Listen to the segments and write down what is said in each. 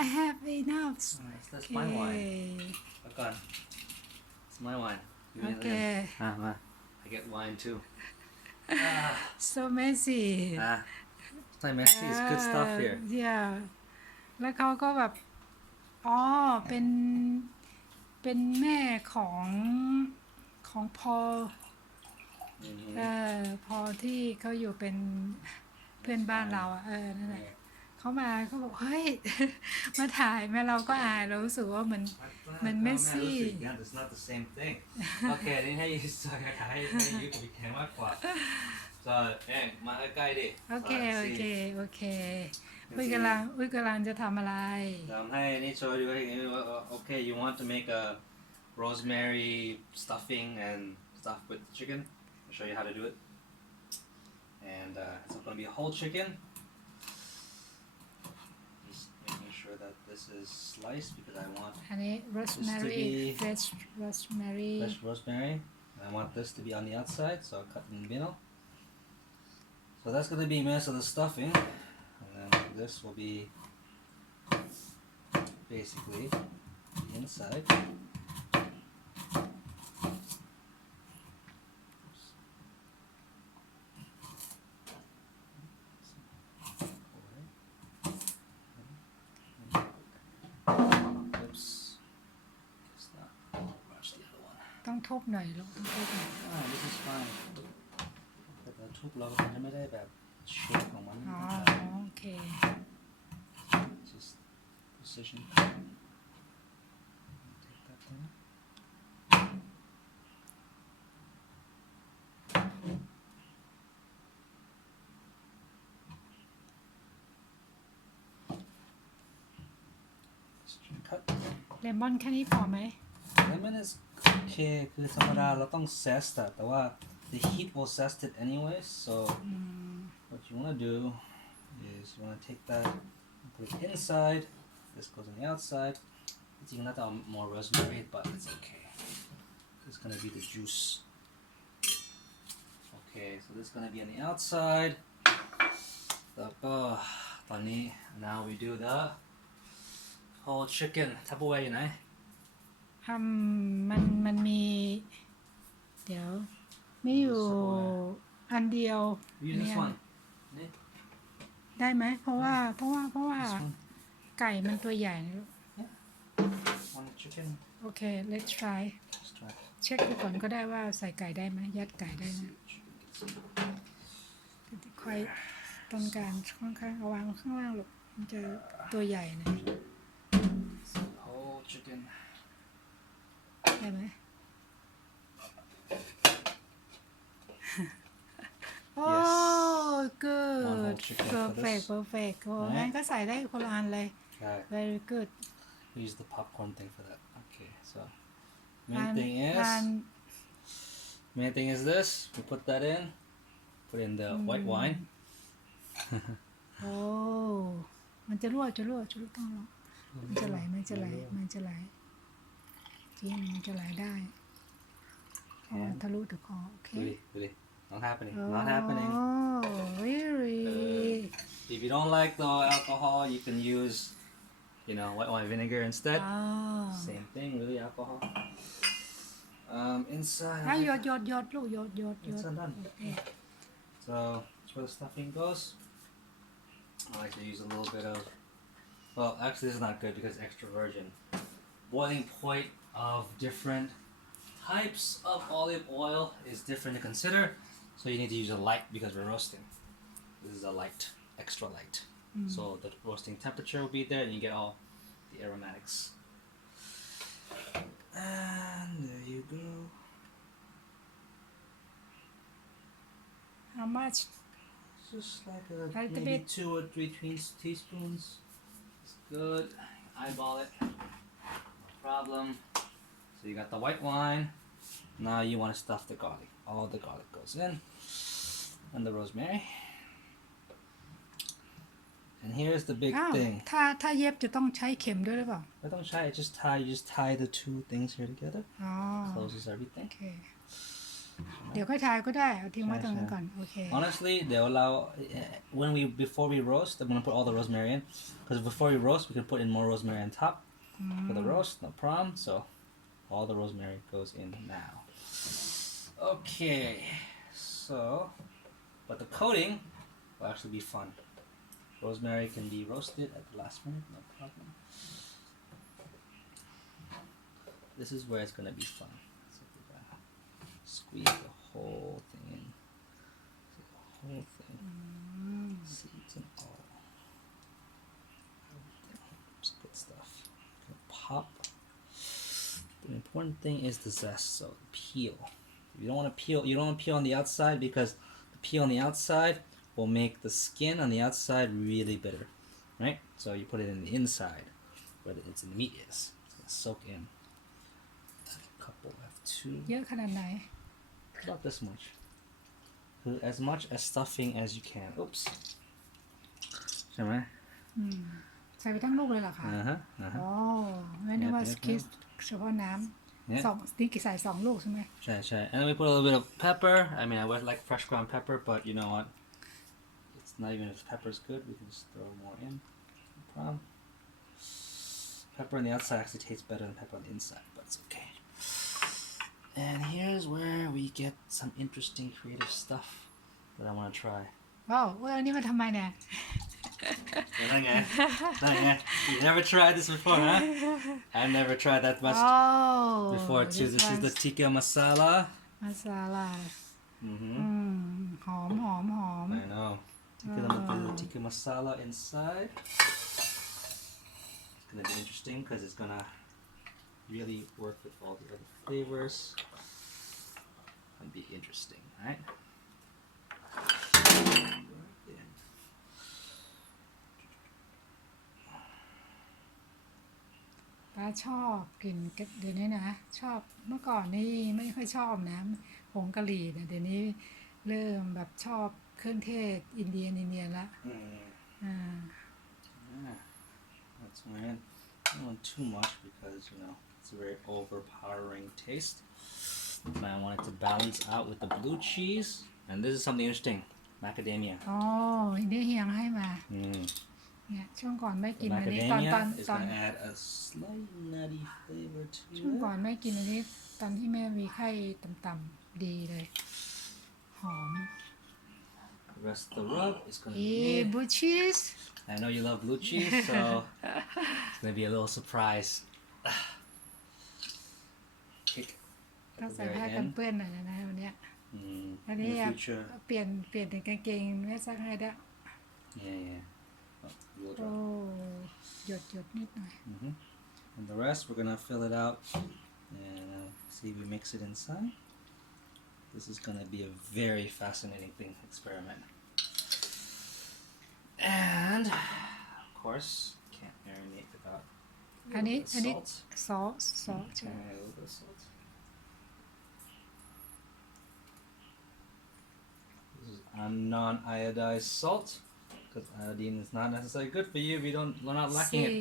I have enough. That's my wine. Look on. It's my wine. Give me it Okay. again. I get wine too. So messy. It's not messy. It's good stuff here. Yeah แล้วเขาก็แบบอ๋อเป็นแม่ของพอลพอลที่เขาอยู่เป็นเพื่อนบ้านเรานั่นแหละเขามาเขาบอกเฮ้ย มาถ่ายแม่เราก็อายเรารู้สึกว่ามันเมสซี่ It's not the same thing. Okay นี่ให้ให้ยูกับพี่แข็งมากกว่าจะมาใกล้ๆดิโอเคอุ้ยกำลังจะทำอะไรทำให้นี่โชว์ดูให้ Okay you want to make a rosemary stuffing and stuff with chicken I'll show you how to do it and it's going to be a whole chicken just making sure that this is sliced because I want อันนี้ rosemary fresh rosemary I want this to be on the outside so I'll cut in the middle so that's going to be most of the stuffing and then this will be basically the insideต้องทุบหน่อยลูกต้องทุบหน่อย This is fine แต่ทุบเราก็จะไม่ได้แบบเชฟของมันโอเค just precision take that thing cut เลมอนแค่นี้พอไหม lemon is okay คือธรรมดาเราต้อง zest แต่ว่า the heat will zest it anyway so what you want to do is you want to take that and put it inside this goes on the outside it's even not more rosemary but it's okay it's going to be the juice okay so this is going to be on the outside แล้วก็ตอนนี้ now we do the whole chicken Tupperware อยู่ไหนมันมีเดี๋ยวมีอยู่อันเดียวได้ไหมเพราะว่าไก่มันตัวใหญ่นะลูกโอเค let's try เช็คดูก่อนก็ได้ว่าใส่ไก่ได้ไหมยัดไก่ได้ไหมค่อยตรงกลางข้างๆเอาวางข้างล่างลูกมันจะตัวใหญ่นะได้ไหมโอ้ good perfect โอ้งั้นก็ใส่ได้คนละอันเลย very good use the popcorn thing for that okay so main thing is this we put that in put in the white wine โอ้มันจะรั่วต้องลองมันจะไหลจริงมันจะไหลได้ทะลุถึงคอโอเคreally not happening really if you don't like the alcohol you can use white wine vinegar instead same thing really alcohol inside หยดลูกหยด inside done so that's where the stuffing goes I like to use a little bit of well actually this is not good because it's extra virgin boiling point of different types of olive oil is different to consider so you need to use a light because we're roasting this is a light extra light so the roasting temperature will be there and you get all the aromatics and there you go how much just like maybe 2 or 3 teaspoons it's good eyeball it no problem so you got the white wine now you want to stuff the garlic all the garlic goes in and the rosemary and here's the big thing ถ้าเย็บจะต้องใช้เข็มด้วยหรือเปล่าไม่ต้องใช้you just tie the two things here together closes everything okay เดี๋ยวค่อยทายก็ได้เอาทิ้งไว้ตรงนั้นก่อนโอเค Honestly, they'll allow when before we roast. I'm gonna put all the rosemary in because before we roast, we can put in more rosemary on top for the roast. No problem. So all the rosemary goes in now. Okay, so but the coating will actually be fun. Rosemary can be roasted at the last minute, no problem. This is where it's gonna be fun. So we're gonna squeeze the whole thing in. See the whole thing. Seeds and all. Everything. It's good stuff. Gonna pop. The important thing is the zest, so peel. You don't want to peel. You don't want to peel on the outside because the peel on the outside will make the skin on the outside really bitter, right? So you put it in the inside, where its in the meat is. It's gonna soak in. A couple have two. เยอะขนาดไหน About this much. As much as stuffing as you can. Oops. ใช่ไหม ใส่ไปทั้งลูกเลยเหรอคะ Uh-huh. โอ้ไม่นึกว่าคิดเฉพาะน้ำสองนี่กี่ใส่2 ลูกใช่ไหม ใช่ And then we put a little bit of pepper. I mean, I would like fresh ground pepper, but you know what? It's not even if pepper is good. We can just throw more in. No problem. Pepper on the outside actually tastes better than pepper on the inside, but it's okay. And here's where we get some interesting creative stuff that I want to try. ว้าวอันนี้มาทำไมเนี่ย You never tried this before, huh? I've never tried that much before too. This is the Tika Masala. มาซาลา หอม I know. Tika Masala inside. It's gonna be interesting because it's gonna really work with all the other flavors. It'll be interesting, right? Yeah. ป้าชอบกินเดี๋ยวนี้นะชอบเมื่อก่อนนี่ไม่ค่อยชอบนะผงกะหรี่เนี่ยเดี๋ยวนี้เริ่มแบบชอบเครื่องเทศอินเดียละ Yeah, that's right. I don't want too much because it's a very overpowering taste. But I want it to balance out with the blue cheese. And this is something interesting. Macadamia. อ๋อนี่เฮียงให้มาเนี่ยช่วงก่อนไม่กินอันนี้ตอน is going to add a slight nutty flavor to ช่วงก่อน it. ไม่กินอันนี้ตอนที่แม่มีไข้ต่ำๆดีเลยหอม The rest of the rub is going to บลู be... ชีส I know you love blue cheese, so it's going to be a little surprise. Kick ต้อง at ใส่ the ผ้า very กัน end. เปื้อนหน่อยนะวันเนี้ย อัน In นี้ the future. เปลี่ยนเป็นกางเกงแม่ซักให้ได้ Yeah. Oh, you'll โอ้ drop. หยดนิดหน่อย And the rest, we're gonna fill it out and see if we mix it inside. This is gonna be a very fascinating experiment. And of course, can't marinate without a อันนี้ little bit of salt. ซอสใช่ And a little bit of salt. This is a non-iodized salt because iodine is not necessarily good for you. We're not lacking it.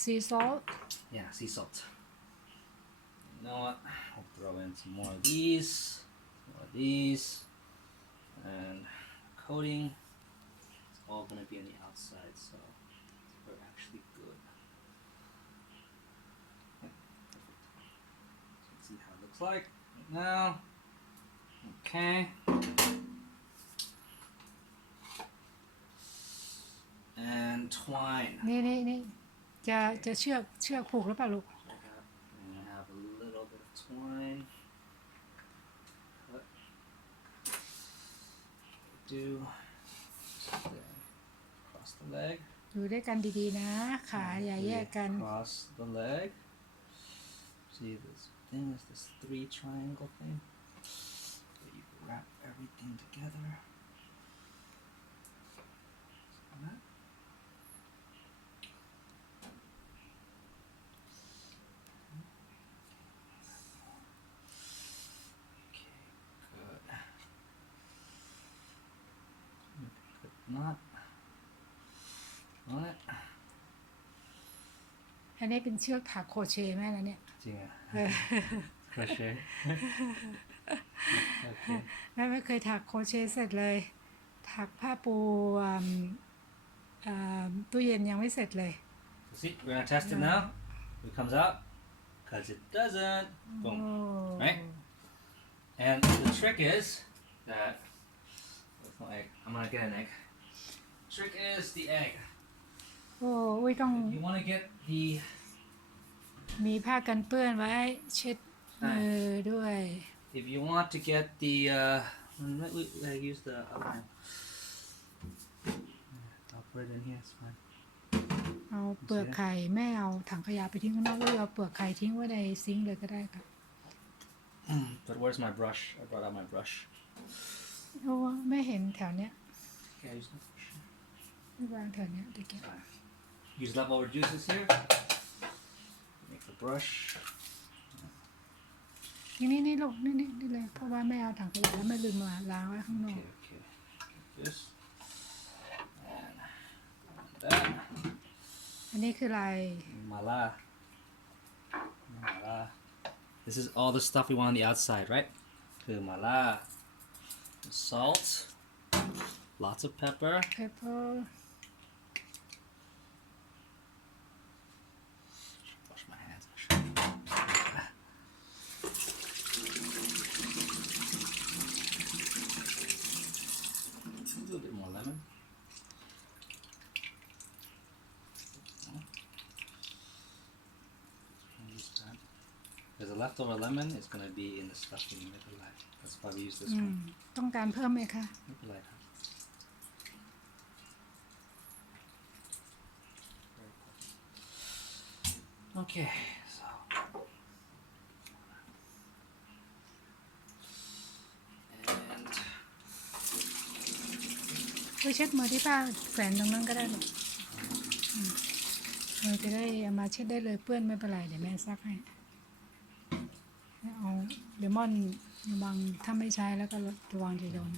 ซีซอส Yeah, sea salt. You know what? I'll throw in some more of these, and coating. It's all gonna be on the outside, so we're actually good. Okay, perfect. So let's see how it looks like right now. Okay. And twine. นี่จะเชือกผูกหรือเปล่าลูก And I have a little bit of twine. Cut. Do cross the leg. อยู่ด้วยกันดีๆนะขาอย่าแยกกัน Cross the leg. See this thing is this 3 triangle thing. Where you wrap everything together. See that? Knot on it. อันนี้เป็นเชือกถักโครเชต์แม่แล้วเนี่ย จริงอ่ะ crochet Okay. แม่ไม่เคยถักโครเชต์เสร็จเลยถักผ้าปูตู้เย็นยังไม่เสร็จเลย See, we're gonna test it now. If it comes out, because it doesn't. Boom. Right? And the trick is that there's no egg. I'm gonna get an egg. Trick is the egg. โอ้อุ้ยต้อง You want to get the มีผ้ากันเปื้อนไว้เช็ดมือด้วย if you want to get the use the other hand. I'll put it in here. It's fine. เอาเปลือกไข่แม่เอาถังขยะไปทิ้งข้างนอกหรือเอาเปลือกไข่ทิ้งไว้ในซิงค์เลยก็ได้ค่ะ But where's my brush? I brought out my brush. โอ้ไม่เห็นแถวเนี้ย Okay, use the brush. ไม่วางแถวเนี้ยเดี๋ยวเก็บ Use leftover juices here. Make the brush. นี่ลูกนี่เลยเพราะว่าแม่เอาถังขยะแล้วไม่ลืมมาล้างไว้ข้างนอก Okay. This. And that. อันนี้คืออะไร Masala. This is all the stuff we want on the outside, right? Masala. Salt. Lots of pepper. pepper Wash my hands. Actually. A little bit more lemon. There's a leftover lemon. It's gonna be in the stuffing. That's why we use this อืม one. ต้องการเพิ่มไหมคะ Okay, so and ไปเช็ดมือที่ผ้าแขวนตรงนั้นก็ได้ลูกมือจะได้เอามาเช็ดได้เลยเปื้อนไม่เป็นไรเดี๋ยวแม่ซักให้เอาเลมอนระวังถ้าไม่ใช้แล้วก็ระวังจะโดน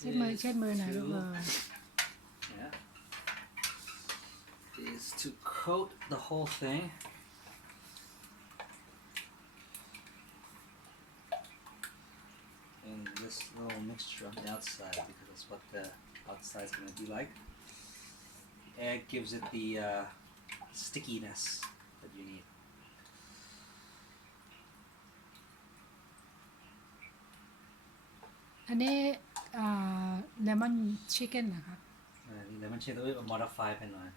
เช็ดมือหน่อยลูกyeah, is to coat the whole thing. In this little mixture on the outside, because that's what the outside is going to be like. The egg gives it the stickiness that you need. อันนี้เลมอนชิคเก้นนะครับ Lemon chili modify ไปหน่อย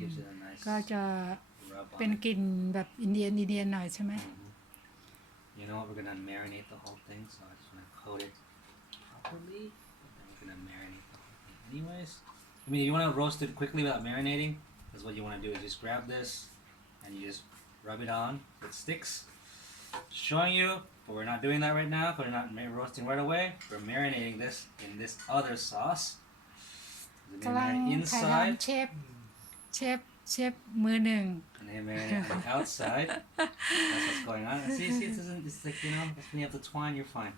Gives it a nice ก็จะ rub เป็น on it. กลิ่นแบบอินเดียนหน่อยใช่ไหม You know what? We're gonna marinate the whole thing, so I just wanna coat it properly. And then we're gonna marinate the whole thing. Anyways, I mean, if you wanna roast it quickly without marinating, that's what you wanna do. Is just grab this and you just rub it on. So it sticks. Showing you, but we're not doing that right now. We're not roasting right away. We're marinating this in this other sauce. กำลังถ่ายทำเชฟมือหนึ่ง And then marinate on the outside. That's what's going on. See, it doesn't. It's like when you have the twine, you're fine.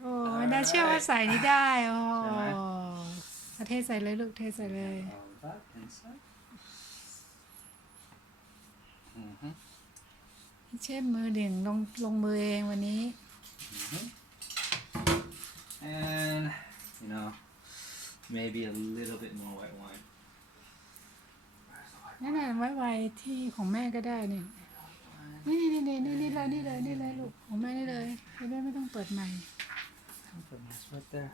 โอ้น่าเชื่อว่าใส่นี่ได้โอ้เทใส่เลยลูกเทใส่เลย All that inside. เชฟมือหนึ่งลงมือเองวันนี้ And maybe a little bit more white wine. นั่นน่ะไว้ที่ของแม่ก็ได้นี่เลยลูกของแม่นี่เลยจะได้ไม่ต้องเปิดใหม่ It's right there.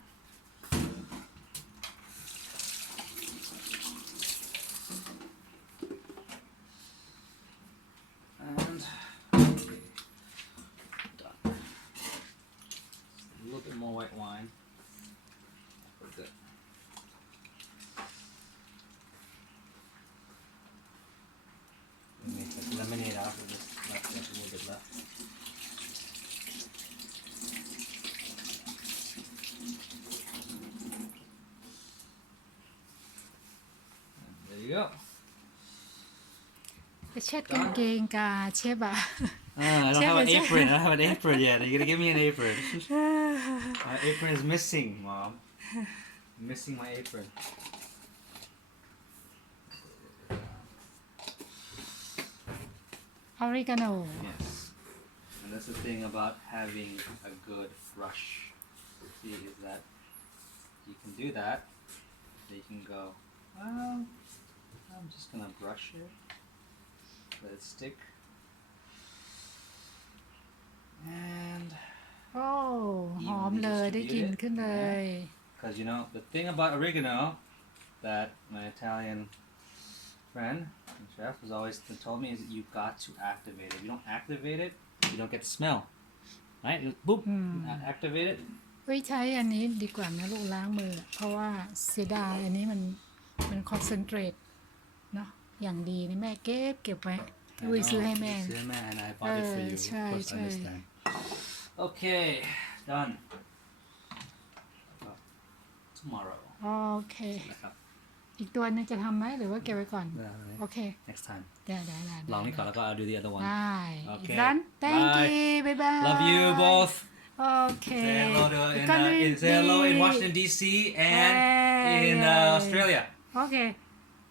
And done. Just a little bit more white wine. We're good. We make like lemonade out of this. Left, there's a little bit left. And there you go. ไปเช็ดกางเกงกาเชฟอะ I don't have an apron. I don't have an apron yet. You're gonna give me an apron. My apron is missing, Mom. I'm missing my apron. oregano Yes. And that's the thing about having a good brush. See, is that you can do that. You can go, well, I'm just gonna brush it. Let it stick. And โอ้หอมเลยได้กลิ่นขึ้นเลย because you know the thing about oregano that my Italian friend and chef has always told me is that you've got to activate it. If you don't activate it, you don't get the smell. Right? You boop, activate it. เฮ้ยใช้อันนี้ดีกว่านะลูกล้างมือ เพราะว่าเสียดายอันนี้มันคอนเซนเทรตเนาะอย่างดีนี่แม่เก็บไว้อุ้ยซื้อให้แม่ And I bought it for you. Of course, I understand. Okay, done. Tomorrow. โอเค อีกตัวนึงจะทำไหมหรือว่าเก็บไว้ก่อน โอเค Next time. ได้ ลองนี่ก่อนแล้วก็ I'll do the other one. ได้ Okay. done thank Bye. you bye bye Love you both. โอเค Say hello in Washington D.C. and in Australia. โอเค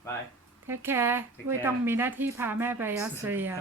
Bye. take care อุ้ยต้องมีหน้าที่พาแม่ไปออสเตรเลีย